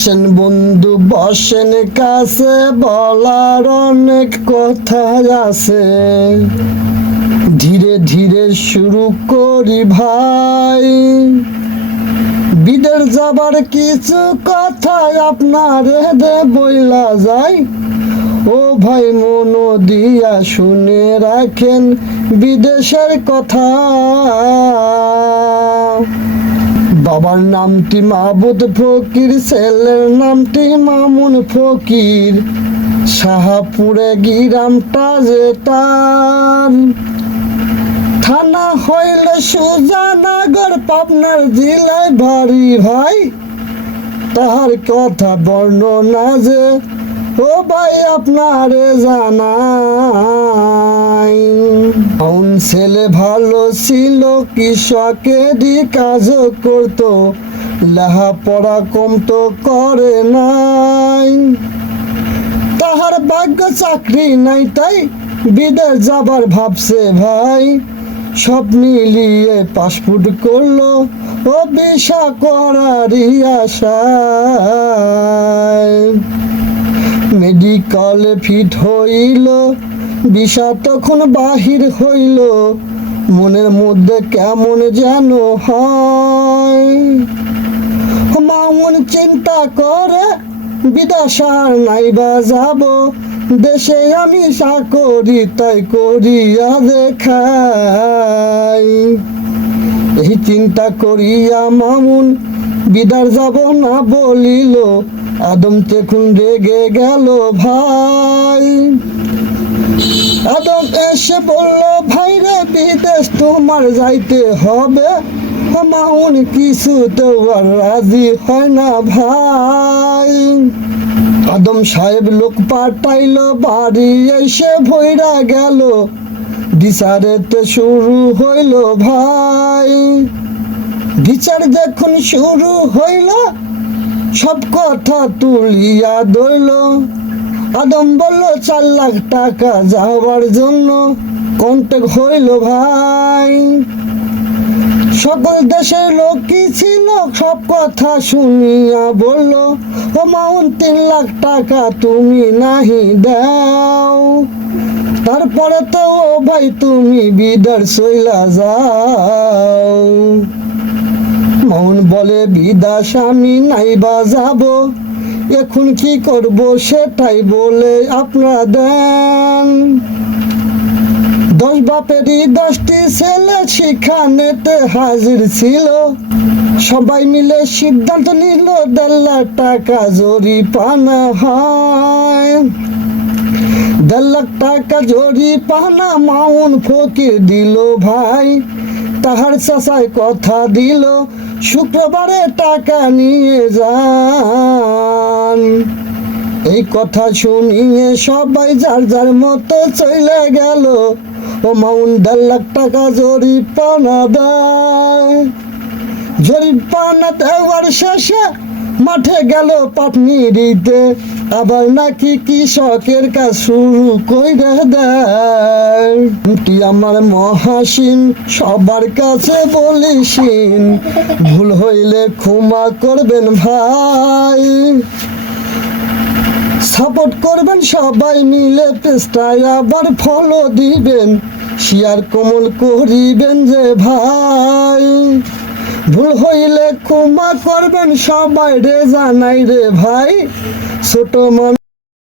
বসেন বন্ধু, বসেন কাছে, বলার অনেক কথা আছে। ধীরে ধীরে শুরু করি ভাই। বিদের যাবার কিছু কথা আপনার দে বইলা যায়। ও ভাই, মন দিয়া শুনে রাখেন বিদেশের কথা। বাবার নামটি মাহবুদ ফকির, ছেলের নামটি মামুন ফকির। শাহাপুরে গিরামটা যে তার। থানা হইল সুজানাগর, পাবনার জেলায় বাড়ি ভাই তাহার কথা বর্ণনা যে ও ভাই আপনারে জানাই। কোন ছেলে ভালো ছিল কৃষকেরই কাজ করতো লেহাপড়া কম তো করে নাই। তাহার ভাগ্য চাকরি নাই, তাই বিদেশ যাবার ভাবছে ভাই। সব মিলিয়ে পাসপোর্ট করল ও বিশা করারই আশায়। মেডিকেল ফিট হইল বিষা তখন বাহির হইল। মনের মধ্যে কেমন যেন হয়। মামুন চিন্তা করে বিদেশার নাইবা যাব। দেশে আমি চাকরি তাই করিয়া দেখাই। এই চিন্তা করিয়া মামুন, বিদার যাব না বলিল। আদম তেকুন রেগে গেল ভাই। আদম এসে বলল, ভাই রে, বিদেশ তোমার যাইতে হবে। মাউন কিছু তো রাজি হয় না ভাই। আদম সাহেব লোক পাঠাইল, বাড়ি এসে ভৈরা গেল। বিচারেতে শুরু হইল ভাই। বিচার যখন শুরু হইল সব কথা তুলিয়া দইল আদম বলল, চার লাখ টাকা যাওয়ার জন্য কন্টেক হইল ভাই। সকল দেশের লোক কি ছিল, সব কথা শুনিয়া বলল, ও মাউন, তিন লাখ টাকা তুমি নাহি দাও। তারপরে তো ও ভাই তুমি বিদার সইলা যাও। মৌন বলে বিদাস আমি নাইবা যাব। এখন কি করব সেটাই বলে আপনারা দেন। দশ বাপেরই দশটি ছেলে সেখানেতে হাজির ছিল। সবাই মিলে সিদ্ধান্ত নিল, দেড় টাকা জরিপানা হয়। দেড় লাখ টাকা জরিপানা মাউন ফকির দিল ভাই। তাহার চাষায় কথা দিল, শুক্রবারে টাকা নিয়ে যান। এই কথা শুনিয়ে সবাই যার যার মতো চলে গেল, ও মাউন দেড় লাখ টাকা জরিপানা দেয়। জরিপানা দেওয়ার শেষে মাঠে গেল পাটনি দিতে আবার নাকি কৃষকের কাজ শুরু কইরে দেয়। আমার মহাসিন, সবার কাছে বলিসিন, ভুল হইলে ক্ষমা করবেন ভাই। সাপোর্ট করবেন সবাই মিলে পেস্টায় আবার ফলো দিবেন, শেয়ার কোমল করিবেন যে ভাই। ভুল হইলে ক্ষমা করবেন সবাই রে জানাই রে ভাই। ছোট মান